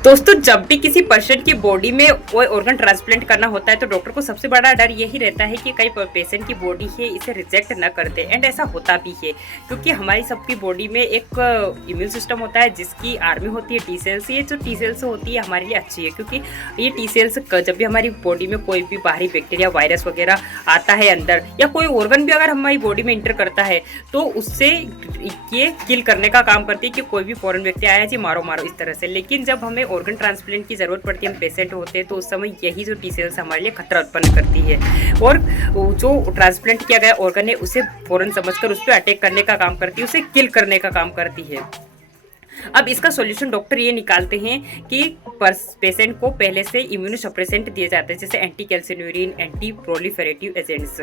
दोस्तों, जब भी किसी पर्सन की बॉडी में कोई ऑर्गन ट्रांसप्लांट करना होता है तो डॉक्टर को सबसे बड़ा डर यही रहता है कि कई पेशेंट की बॉडी है इसे रिजेक्ट न कर दे। एंड ऐसा होता भी है क्योंकि हमारी सबकी बॉडी में एक इम्यून सिस्टम होता है जिसकी आर्मी होती है टी सेल्स। ये जो टी सेल्स होती है हमारे लिए अच्छी है क्योंकि ये टी सेल्स जब भी हमारी बॉडी में कोई भी बाहरी बैक्टीरिया वायरस वगैरह आता है अंदर, या कोई ऑर्गन भी अगर हमारी बॉडी में इंटर करता है तो उससे ये किल करने का काम करती है कि कोई भी फॉरेन व्यक्ति आया जी मारो मारो इस तरह से। लेकिन जब हमें ऑर्गन ट्रांसप्लांट की ज़रूरत पड़ती है, हम पेशेंट होते हैं, तो उस समय यही जो टी सेल्स हमारे लिए खतरा उत्पन्न करती है और जो ट्रांसप्लांट किया गया ऑर्गन है उसे फौरन समझकर उस पर अटैक करने का काम करती है, उसे किल करने का काम करती है। अब इसका सॉल्यूशन डॉक्टर ये निकालते हैं कि पेशेंट को पहले से इम्यूनोसप्रेसेंट दिए जाते हैं, जैसे एंटी कैल्सिन्यूरिन, एंटी प्रोलिफेरेटिव एजेंट्स।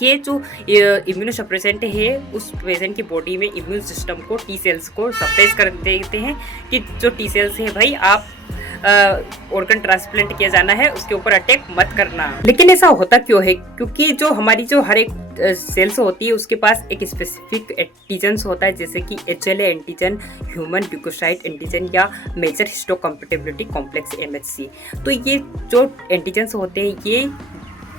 ये जो इम्यूनोसप्रेसेंट है उस पेशेंट की बॉडी में इम्यून सिस्टम को, टी सेल्स को सप्रेस कर देते हैं कि जो टी सेल्स है भाई आप ऑर्गन ट्रांसप्लांट किया जाना है उसके ऊपर अटैक मत करना। लेकिन ऐसा होता क्यों है? क्योंकि जो हमारी जो हर एक सेल्स होती है उसके पास एक स्पेसिफिक एंटीजन्स होता है, जैसे कि HLA antigen, human leukocyte antigen या मेजर हिस्टोकम्पैटिबिलिटी कॉम्प्लेक्स MHC। तो ये जो एंटीजन्स होते हैं ये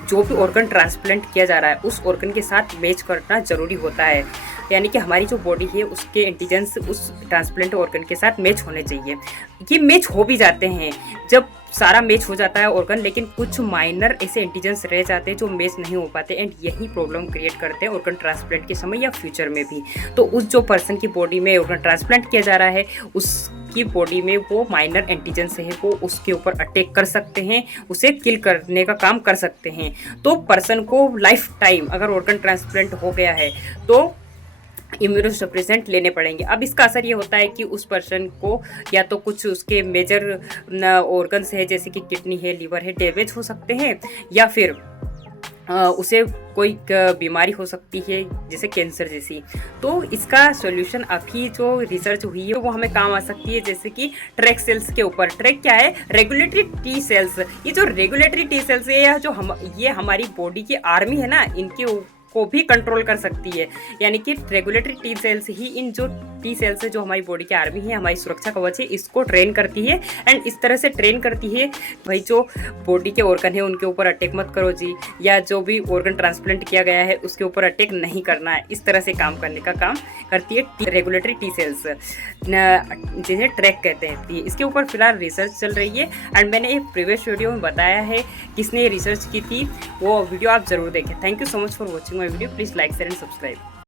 जो भी ऑर्गन ट्रांसप्लांट किया जा रहा है उस ऑर्गन के साथ मैच करना जरूरी होता है। यानी कि हमारी जो बॉडी है उसके एंटीजेंस उस ट्रांसप्लांट ऑर्गन के साथ मैच होने चाहिए। ये मैच हो भी जाते हैं जब सारा मैच हो जाता है ऑर्गन, लेकिन कुछ माइनर ऐसे एंटीजेंस रह जाते हैं जो मैच नहीं हो पाते एंड यही प्रॉब्लम क्रिएट करते हैं ऑर्गन ट्रांसप्लांट के समय या फ्यूचर में भी। तो उस जो पर्सन की बॉडी में ऑर्गन ट्रांसप्लांट किया जा रहा है उसकी बॉडी में वो माइनर एंटीजेंस है वो उसके ऊपर अटैक कर सकते हैं, उसे किल करने का काम कर सकते हैं। तो पर्सन को लाइफ टाइम अगर ऑर्गन ट्रांसप्लांट हो गया है तो इम्यूनोसप्रेसेंट लेने पड़ेंगे। अब इसका असर ये होता है कि उस पर्सन को या तो कुछ उसके मेजर ऑर्गन्स है जैसे कि किडनी है, लीवर है, डैमेज हो सकते हैं, या फिर उसे कोई बीमारी हो सकती है जैसे कैंसर जैसी। तो इसका सॉल्यूशन अभी जो रिसर्च हुई है वो हमें काम आ सकती है, जैसे कि ट्रैक सेल्स के ऊपर। ट्रैक क्या है? Regulatory T cells. ये जो रेगुलेटरी टी सेल्स है ये हमारी बॉडी की आर्मी है ना, इनके को भी कंट्रोल कर सकती है। यानी कि रेगुलेटरी टी सेल्स ही इन जो टी सेल्स है जो हमारी बॉडी की आर्मी है, हमारी सुरक्षा कवच है, इसको ट्रेन करती है एंड इस तरह से ट्रेन करती है भाई जो बॉडी के ऑर्गन है उनके ऊपर अटैक मत करो जी, या जो भी ऑर्गन ट्रांसप्लांट किया गया है उसके ऊपर अटैक नहीं करना है। इस तरह से काम करने का काम करती है रेगुलेटरी टी सेल्स, जिन्हें ट्रैक कहते हैं। इसके ऊपर फिलहाल रिसर्च चल रही है एंड मैंने एक प्रीवियस वीडियो में बताया है किसने रिसर्च की थी, वो वीडियो आप जरूर देखें। Thank you so much for watching my video. Please like share and subscribe.